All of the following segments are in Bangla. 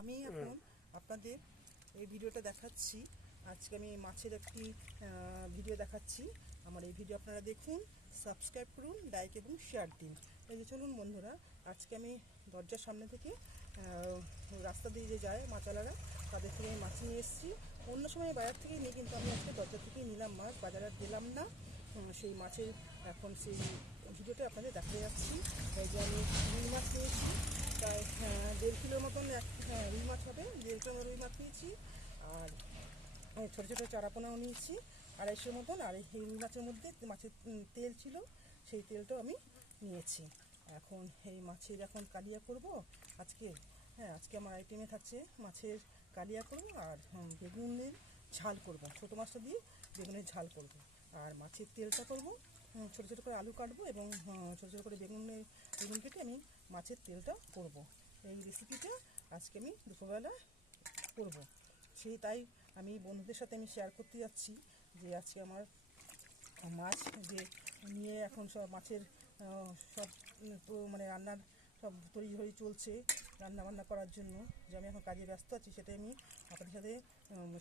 আমি এখন আপনাদের এই ভিডিওটা দেখাচ্ছি। আজকে আমি মাছের একটি ভিডিও দেখাচ্ছি। আমার এই ভিডিও আপনারা দেখুন সাবস্ক্রাইব করুন লাইক এবং শেয়ার দিন। এই যে চলুন বন্ধুরা আজকে আমি দরজার সামনে থেকে রাস্তা দিয়ে যে যায় মাছওয়ালারা তাদের থেকে আমি মাছ নিয়ে এসেছি। অন্য সময় বাজার থেকেই নিই কিন্তু আমি আজকে দরজা থেকেই নিলাম মাছ বাজারে দিলাম না। সেই মাছের এখন সেই ভিডিওটা আপনাদের দেখা যাচ্ছি। যে আমি রুই মাছ নিয়েছি প্রায় হ্যাঁ, দেড় কিলোর মতন এক হ্যাঁ, রুই মাছ হবে দেড় কিলো রুই মাছ নিয়েছি। আর ছোটো ছোটো চারাপোনাও নিয়েছি আড়াইশোর মতন। আর এই রুই মাছের মধ্যে মাছের তেল ছিল সেই তেলটাও আমি নিয়েছি। এখন এই মাছের এখন কালিয়া করব। আজকে হ্যাঁ আজকে আমার আইটেমে থাকছে মাছের কালিয়া করব আর বেগুনের ঝাল করব। ছোটো মাছটা দিয়ে বেগুনের ঝাল করব। আর মাছের তেলটা করব। ছোটো ছোটো করে আলু কাটবো এবং ছোটো ছোটো করে বেগুনের বেগুন কেটে আমি মাছের তেলটা করব। এই রেসিপিটা আজকে আমি দুপুরবেলা করব। সেই তাই আমি বন্ধুদের সাথে আমি শেয়ার করতে যাচ্ছি যে আজকে আমার মাছ যে নিয়ে এখন সব মাছের সব, তো মানে রান্নার সব তৈরি চলছে রান্না বান্না করার জন্য। যে আমি এখন কাজে ব্যস্ত আছি সেটাই আমি আপনাদের সাথে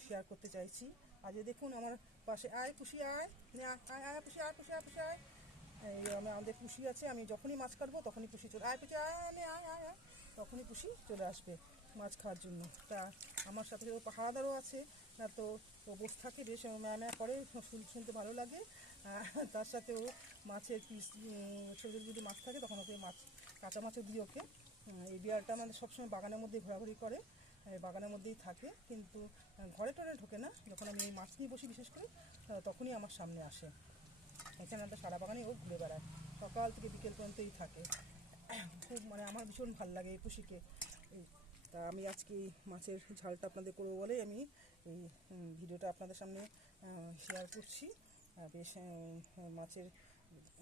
শেয়ার করতে চাইছি। আজ এই দেখুন, আমার পাশে আয়, পুষি আয় আয় আয় পুষি আয় পুষি আয় পুষি আয়। এই আমি আমাদের পুষি আছে, আমি যখনই মাছ কাটবো, তখনই পুষি চলে আয়, পুষি, আয় নে আয় আয় আয়। তখনই পুষি চলে আসবে মাছ খাওয়ার জন্য। তা আমার সাথে ও পাহাড়াদারও আছে, না তো ও বসে থাকে, বেশ ম্যা ম্যা করে, শুন- শুনতে ভালো লাগে। তার সাথে ও মাছের পিস ছোটো যদি মাছ থাকে, তখন ওকে মাছ, কাঁচা মাছও দিই ওকে। এই বিড়ালটা আমাদের সবসময় বাগানের মধ্যে ঘোরাঘুরি করে। বাগানের মধ্যেই থাকে, কিন্তু ঘরে টরে ঢোকে না। যখন আমি এই মাছ নিয়ে বসি বিশেষ করে তখনই আমার সামনে আসে। এখানে একটা সারা বাগানে ও ঘুরে বেড়ায়। সকাল থেকে বিকেল পর্যন্তই থাকে। খুব মানে আমার ভীষণ ভালো লাগে এই পুষিকে। তা আমি আজকে এই মাছের ঝালটা আপনাদের করব বলেই আমি এই ভিডিওটা আপনাদের সামনে শেয়ার করছি। বেশ মাছের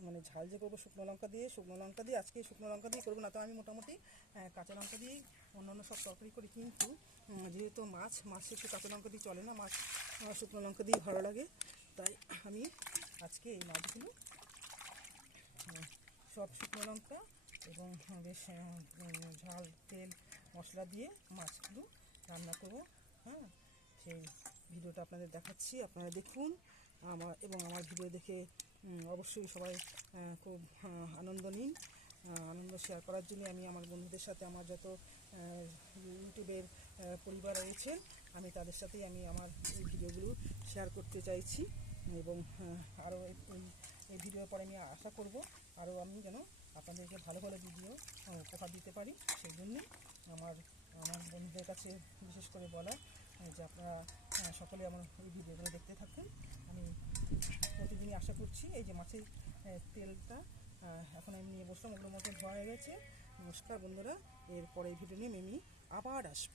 মানে ঝাল যে করব শুকনো লঙ্কা দিয়ে, শুকনো লঙ্কা দিয়ে আজকে শুকনো লঙ্কা দিয়ে করব না তো আমি মোটামুটি কাঁচা লঙ্কা দিয়েই অন্যান্য সব তরকারি করি কিন্তু যেহেতু মাছ মাছ একটু কাঁচা লঙ্কা দিয়ে চলে না, মাছ শুকনো লঙ্কা দিয়ে ভালো লাগে, তাই আমি আজকে এই মাছগুলো সব শুকনো লঙ্কা এবং বেশ ঝাল, তেল, মশলা দিয়ে মাছগুলো রান্না করব হ্যাঁ সেই ভিডিওটা আপনাদের দেখাচ্ছি, আপনারা দেখুন আমার এবং আমার ভিডিও দেখে অবশ্যই সবাই খুব আনন্দ নিন। আনন্দ শেয়ার করার জন্য আমি আমার বন্ধুদের সাথে, আমার যত ইউটিউবের পরিবার রয়েছে, আমি তাদের সাথেই আমি আমার এই ভিডিওগুলো শেয়ার করতে চাইছি। এবং আরও এই ভিডিওর পরে আমি আশা করব আরও আমি যেন আপনাদেরকে ভালো ভালো ভিডিও উপহার দিতে পারি। সেই জন্যে আমার আমার বন্ধুদের কাছে বিশেষ করে বলা, যে আপনারা সকলে আমার এই ভিডিওগুলো দেখতে থাকুন আমি প্রতিদিনই আশা করছি এই যে মাছের তেলটা এখন আমি নিয়ে বসলাম, ওগুলোর মতো ধোয়া হয়ে গেছে। নমস্কার বন্ধুরা, এরপরে এই ভিডিও নিয়ে আমি আবার আসব।